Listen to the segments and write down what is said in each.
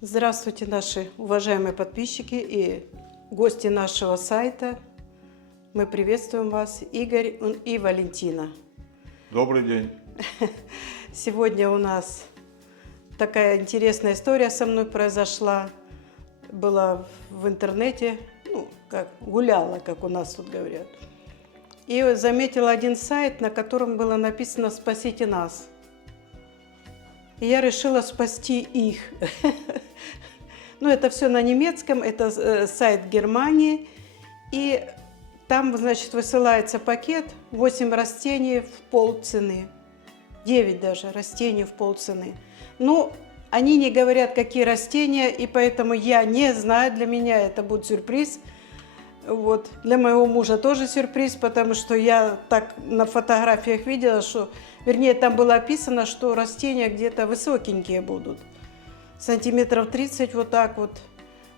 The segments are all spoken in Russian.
Здравствуйте, наши уважаемые подписчики и гости нашего сайта. Мы приветствуем вас, Игорь и Валентина. Добрый день. Сегодня у нас такая интересная история со мной произошла. Была в интернете, гуляла, как у нас тут говорят. И заметила один сайт, на котором было написано «Спасите нас». И я решила спасти их. Ну, это все на немецком, это сайт Германии. И там, значит, высылается пакет 8 растений в полцены. 9 даже растений в полцены. Ну, они не говорят, какие растения, и поэтому я не знаю, для меня это будет сюрприз. Вот. Для моего мужа тоже сюрприз, потому что я так на фотографиях видела, что, вернее, там было описано, что растения где-то высокенькие будут. Сантиметров 30, вот так вот.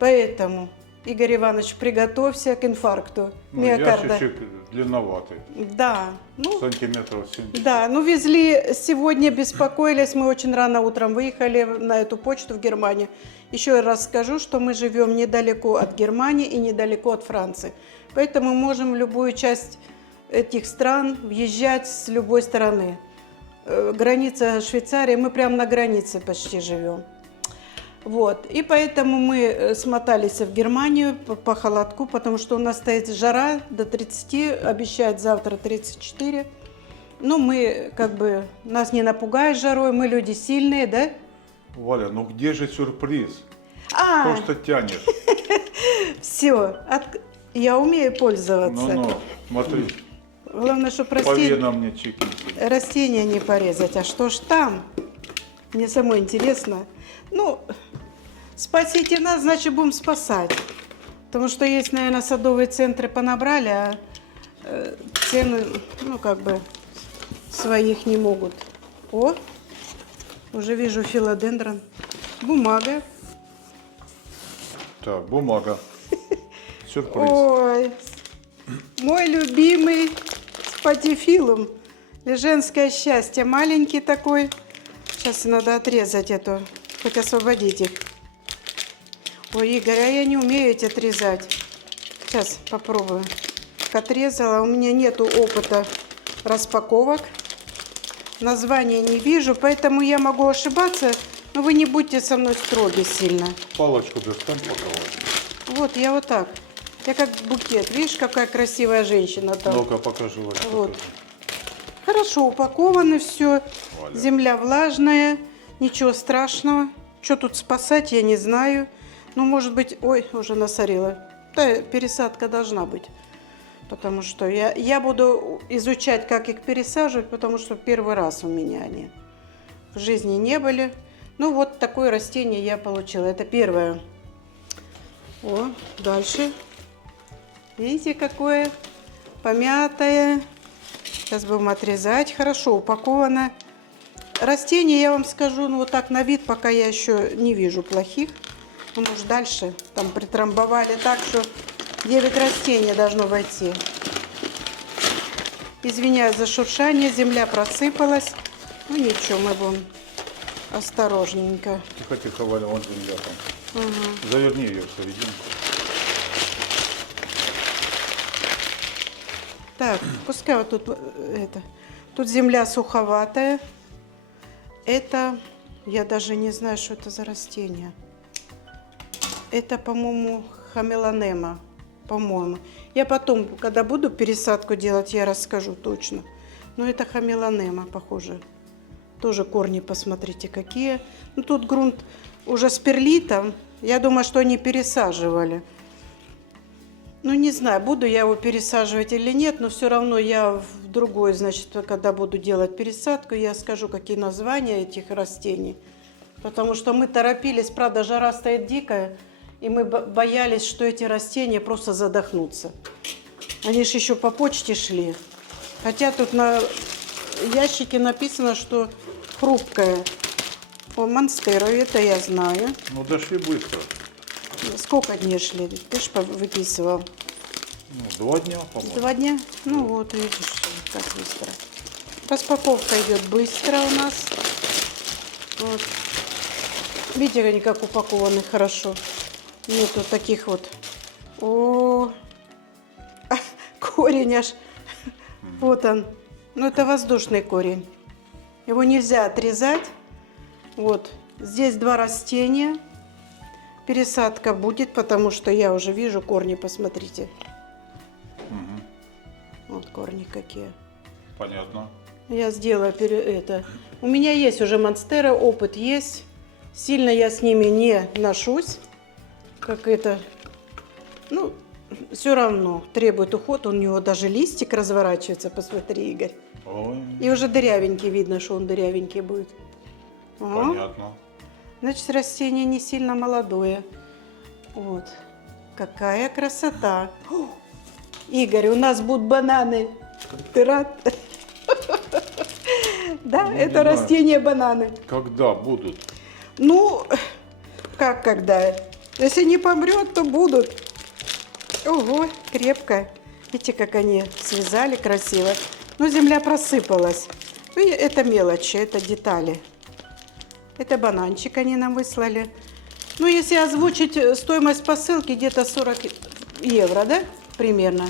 Поэтому, Игорь Иванович, приготовься к инфаркту миокарда. Ящичек длинноватый. Да. Ну, сантиметров 70. Да, ну везли сегодня, беспокоились. Мы очень рано утром выехали на эту почту в Германию. Еще раз скажу, что мы живем недалеко от Германии и недалеко от Франции. Поэтому мы можем в любую часть этих стран въезжать с любой стороны. Граница Швейцарии, мы прямо на границе почти живем. Вот. И поэтому мы смотались в Германию по холодку, потому что у нас стоит жара до 30, обещают завтра 34. Ну, мы нас не напугаешь жарой, мы люди сильные, да? Валя, ну где же сюрприз? А, Просто тянешь. все, я умею пользоваться. Ну, смотри, Главное, чтобы по венам не чеките. растения не порезать. А что ж там? Мне самой интересно. Ну, спасите нас, значит, будем спасать. Потому что есть, наверное, садовые центры понабрали, а цены, своих не могут. О, уже вижу филодендрон. Бумага. Так, бумага. Сюрприз. Ой, мой любимый спатифилум. Женское счастье. Маленький такой. Сейчас надо отрезать эту, хоть освободить их. Ой, Игорь, а я не умею эти отрезать. Сейчас попробую. Отрезала, у меня нету опыта распаковок. Названия не вижу, поэтому я могу ошибаться, но вы не будьте со мной строги сильно. Палочку достань паковать. Вот, я вот так. Я как букет. Видишь, какая красивая женщина там. Ну-ка, покажи, Валя. Вот. Покажи. Хорошо упаковано все. Валя. Земля влажная. Ничего страшного. Что тут спасать, я не знаю. Ну, может быть... Ой, уже насорила. Да, пересадка должна быть. Потому что я буду изучать, как их пересаживать, потому что первый раз у меня они в жизни не были. Ну, вот такое растение я получила. Это первое. О, дальше. Видите, какое помятое. Сейчас будем отрезать. Хорошо упаковано. Растения, я вам скажу, вот так на вид, пока я еще не вижу плохих. Ну, может, дальше там притрамбовали так, что 9 растений должно войти. Извиняюсь за шуршание, земля просыпалась. Ну ничего, мы будем осторожненько. Тихо-тихо, Валя, вон земля там. Угу. Заверни ее в серединку. Так, пускай вот тут Тут земля суховатая. Это, я даже не знаю, что это за растение. Это, по-моему, хамелонема. По-моему. Я потом, когда буду пересадку делать, я расскажу точно. Но это хамелонема, похоже. Тоже корни, посмотрите, какие. Ну, тут грунт уже с перлитом. Я думаю, что они пересаживали. Ну, не знаю, буду я его пересаживать или нет, но все равно я в другой, значит, когда буду делать пересадку, я скажу, какие названия этих растений. Потому что мы торопились, правда, жара стоит дикая, и мы боялись, что эти растения просто задохнутся. Они же еще по почте шли. Хотя тут на ящике написано, что хрупкое. О, монстеро, это я знаю. Ну, дошли быстро. Сколько дней шли? Ты же выписывал. Ну, 2 дня, по-моему. 2 дня? Ну вот, видишь, как быстро. Распаковка идет быстро у нас. Вот. Видите, они как упакованы хорошо. Нету таких вот. О, корень аж. Вот он. Ну, это воздушный корень. Его нельзя отрезать. Вот. Здесь 2 растения. Пересадка будет, потому что я уже вижу корни, посмотрите. Вот корни какие. Понятно. Я сделаю это. У меня есть уже монстера, опыт есть. Сильно я с ними не ношусь. Как это. Ну, все равно требует уход. У него даже листик разворачивается. Посмотри, Игорь. Ой, И уже дырявенький. Видно, что он дырявенький будет. Ага. понятно. Значит, растение не сильно молодое. Вот. Какая красота. О, Игорь, у нас будут бананы. Ты рад? Да, Ну, не это знаю. растение бананы. Когда будут? Ну, как когда? Если не помрет, то будут. Ого, крепко. Видите, как они связали красиво. Ну, земля просыпалась. Ну, и это мелочи, это детали. Это бананчик они нам выслали. Ну, если озвучить стоимость посылки, где-то 40 евро, да? Примерно.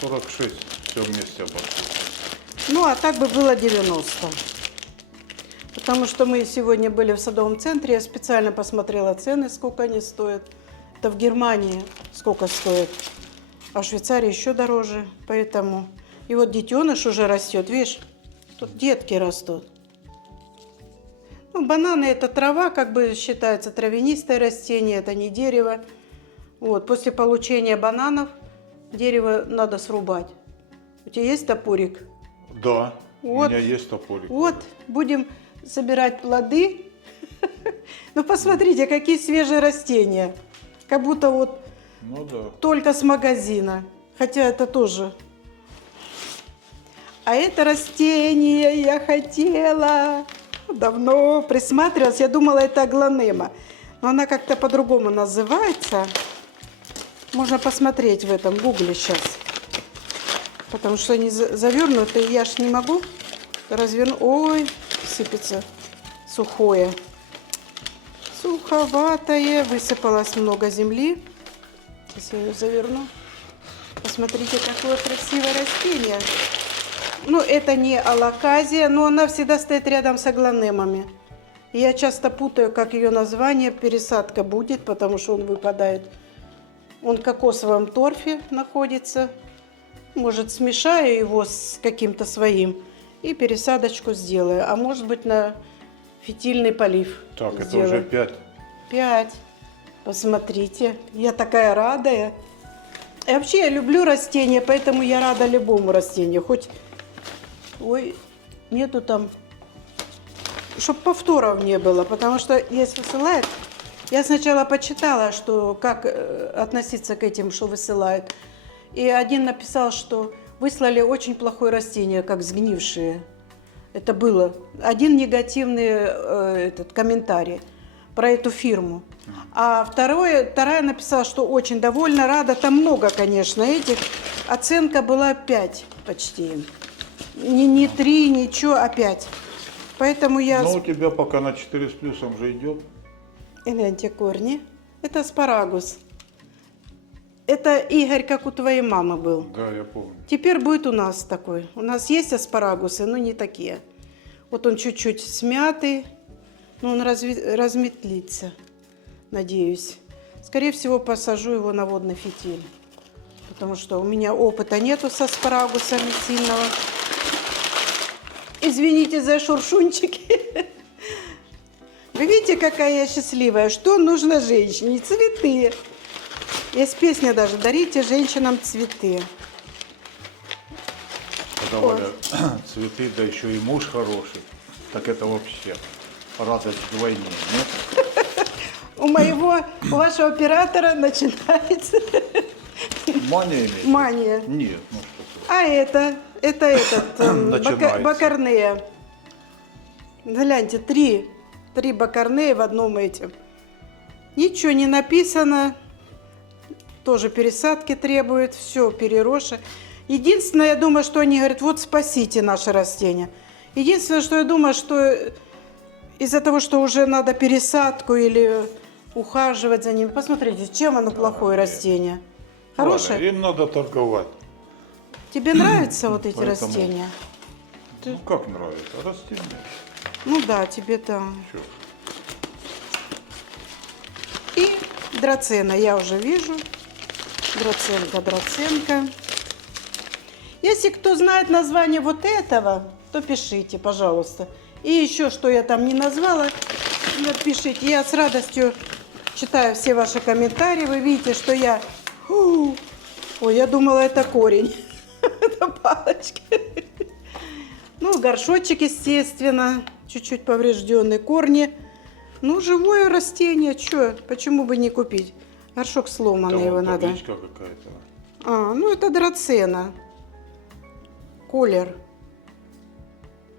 46 все вместе обошлось. Ну, а так бы было 90. Потому что мы сегодня были в садовом центре, я специально посмотрела цены, сколько они стоят. Это в Германии сколько стоит, а в Швейцарии еще дороже. Поэтому... И вот детеныш уже растет, видишь, тут детки растут. Ну, бананы – это трава, как бы считается травянистое растение, это не дерево. Вот, после получения бананов дерево надо срубать. У тебя есть топорик? Да, Вот. у меня есть топорик. Вот, будем собирать плоды. Ну, посмотрите, какие свежие растения. Как будто вот Ну да. только с магазина. Хотя это тоже. А это растение я хотела. Давно присматривалась. Я думала, это аглонема. Но она как-то по-другому называется. Можно посмотреть в этом гугле сейчас. Потому что они завернуты. Я ж не могу развернуть. Ой, сыпется сухое. Суховатое. Высыпалось много земли. Сейчас я ее заверну. Посмотрите, какое красивое растение. Ну, это не алаказия, но она всегда стоит рядом с аглонемами. И я часто путаю, как ее название. Пересадка будет, потому что он выпадает. Он в кокосовом торфе находится. Может, смешаю его с каким-то своим и пересадочку сделаю. А может быть, на фитильный полив Так, это сделаю. уже 5. 5. Посмотрите, я такая радая. И вообще я люблю растения, поэтому я рада любому растению. Хоть, ой, нету там, чтоб повторов не было, потому что если высылают, я сначала почитала, что как относиться к этим, что высылают. И один написал, что выслали очень плохое растение, как сгнившие. Это было. Один негативный комментарий про эту фирму. А вторая написала, что очень довольна, рада. Там много, конечно, этих. Оценка была 5 почти. Не 3, ничего, а 5. Поэтому я... Ну, у тебя пока на 4 с плюсом же идет. Гляньте, корни. Это аспарагус. Это, Игорь, как у твоей мамы был. Да, я помню. Теперь будет у нас такой. У нас есть аспарагусы, но не такие. Вот он чуть-чуть смятый, но он разметлится, надеюсь. Скорее всего, посажу его на водный фитиль. Потому что у меня опыта нету с аспарагусами сильного. Извините за шуршунчики. Вы видите, какая я счастливая? Что нужно женщине? Цветы. Есть песня даже «Дарите женщинам цветы». Когда Валя цветы, да еще и муж хороший, так это вообще радость вдвойне, нет? У вашего оператора начинается Мания имеет? мания. Нет, ну что ты. А это Начинается. бакарнея. Гляньте, три бакарнея в одном этим. Ничего не написано. Тоже пересадки требует, все переросшее. Единственное, я думаю, что они говорят, вот спасите наше растение. Единственное, что я думаю, что из-за того, что уже надо пересадку или ухаживать за ними. Посмотрите, чем оно плохое нет. растение. Ладно, Хорошее? им надо торговать. Тебе нравятся вот эти Поэтому- растения? Ну как нравится? Растение. Ну да, тебе-то. Чё? И драцена, я уже вижу. Драценка. Если кто знает название вот этого, то пишите, пожалуйста. И еще, что я там не назвала, напишите. Я с радостью читаю все ваши комментарии. Вы видите, что я... Ой, я думала, это корень. Это палочки. Ну, горшочек, естественно, чуть-чуть поврежденный, корни. Ну, живое растение, что, почему бы не купить? Горшок сломанный, Там его вот надо. табличка какая-то. Ну это драцена. Колер.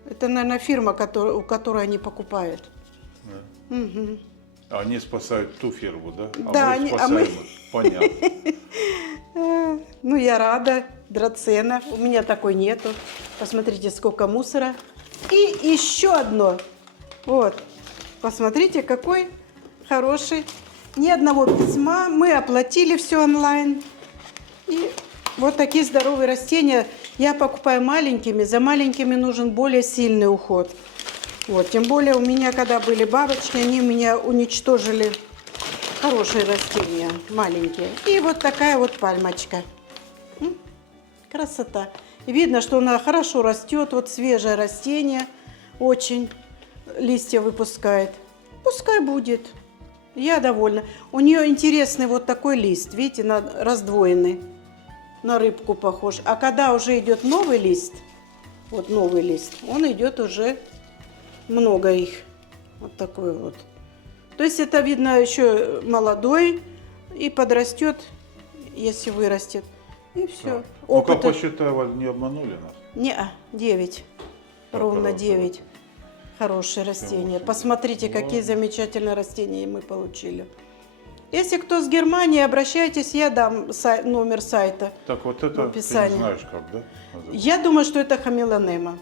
Это, наверное, фирма, у которой они покупают. Да. Мгм. Они спасают ту фирму, да? Да, мы они- а спасаем мы- их. Понятно. Ну, я рада. Драцена. У меня такой нету. Посмотрите, сколько мусора. И еще одно. Вот. Посмотрите, какой хороший. Ни одного письма. Мы оплатили все онлайн. И вот такие здоровые растения. Я покупаю маленькими. За маленькими нужен более сильный уход. Вот. Тем более у меня, когда были бабочки, они меня уничтожили. Хорошие растения, маленькие. И вот такая вот пальмочка. Красота. И видно, что она хорошо растет. Вот свежее растение. Очень листья выпускает. Пускай будет. Я довольна. У нее интересный вот такой лист. Видите, раздвоенный. На рыбку похож. А когда уже идет новый лист, вот новый лист, он идет уже много их. Вот такой вот. То есть это видно еще молодой и подрастет, если вырастет. И все. Так. Ну-ка посчитай, Валь, не обманули нас. Не, 9. Ровно хорошо. 9. Хорошие растения. очень Посмотрите, хорошо. какие замечательные растения мы получили. Если кто с Германии, обращайтесь, я дам номер сайта. Так вот это ты описании. знаешь как, да? называется? Я думаю, что это хамелонема.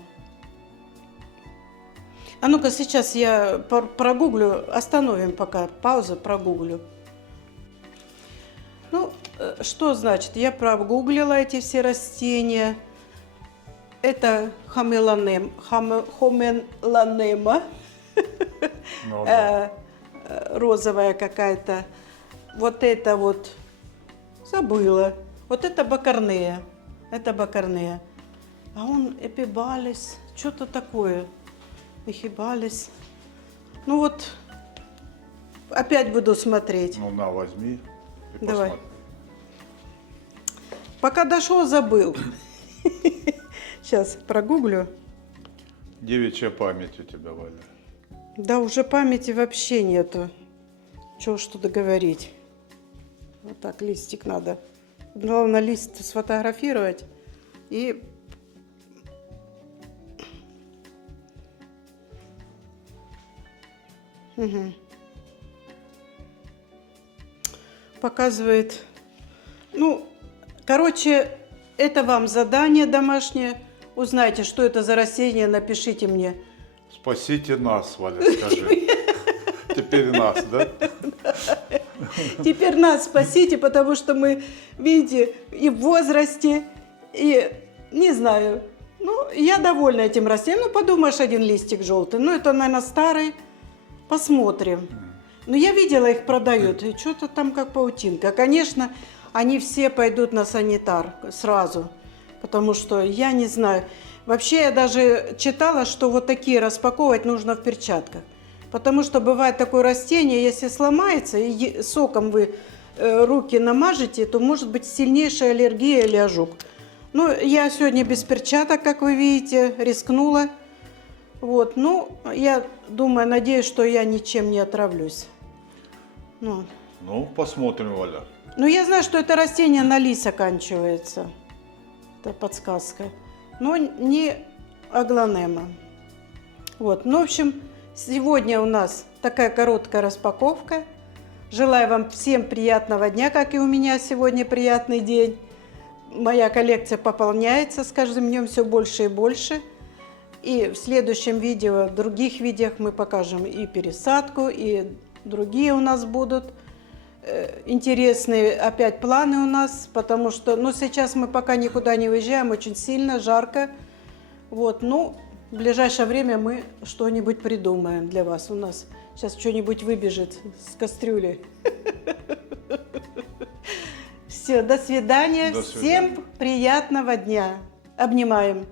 А ну-ка, сейчас я прогуглю, остановим пока, паузу, прогуглю. Ну, что значит? Я прогуглила эти все растения. Это хамелонема. Ну, да. Розовая какая-то. Вот это вот, забыла. Вот это бакарнея. Это бакарнея. А он эпибалис, что-то такое. Эхибалис. Ну вот, опять буду смотреть. Ну на, возьми и Давай. посмотри. Пока дошел, забыл. Сейчас прогуглю. Девичья память у тебя, Валя. Да уже памяти вообще нету. Чего ж тут говорить. Вот так листик надо. Главное лист сфотографировать и... Угу. Показывает. Ну, короче, это вам задание домашнее. Узнайте, что это за растение, напишите мне. Спасите нас, Валя, скажи. Теперь нас, да? Теперь нас спасите, потому что мы, видите, и в возрасте, и не знаю. Ну, я довольна этим растением. Ну, подумаешь, один листик желтый. Ну, это, наверное, старый. Посмотрим. Но я видела, их продают. И что-то там как паутинка. Конечно, они все пойдут на санитар сразу. Потому что я не знаю. Вообще, я даже читала, что вот такие распаковывать нужно в перчатках. Потому что бывает такое растение, если сломается, и соком вы руки намажете, то может быть сильнейшая аллергия или ожог. Ну, я сегодня без перчаток, как вы видите, рискнула. Вот, ну, я думаю, надеюсь, что я ничем не отравлюсь. Ну, посмотрим, Валя. ну, я знаю, что это растение на лис оканчивается. Это подсказка. Но не аглонема. Вот, ну, в общем, сегодня у нас такая короткая распаковка. Желаю вам всем приятного дня, как и у меня сегодня приятный день. Моя коллекция пополняется с каждым днем все больше и больше. И в следующем видео, в других видео мы покажем и пересадку, и другие у нас будут интересные опять планы у нас, потому что, ну, сейчас мы пока никуда не выезжаем, очень сильно, жарко. Вот, ну, в ближайшее время мы что-нибудь придумаем для вас. У нас сейчас что-нибудь выбежит с кастрюли. Все, до свидания. До свидания. Всем приятного дня. Обнимаем.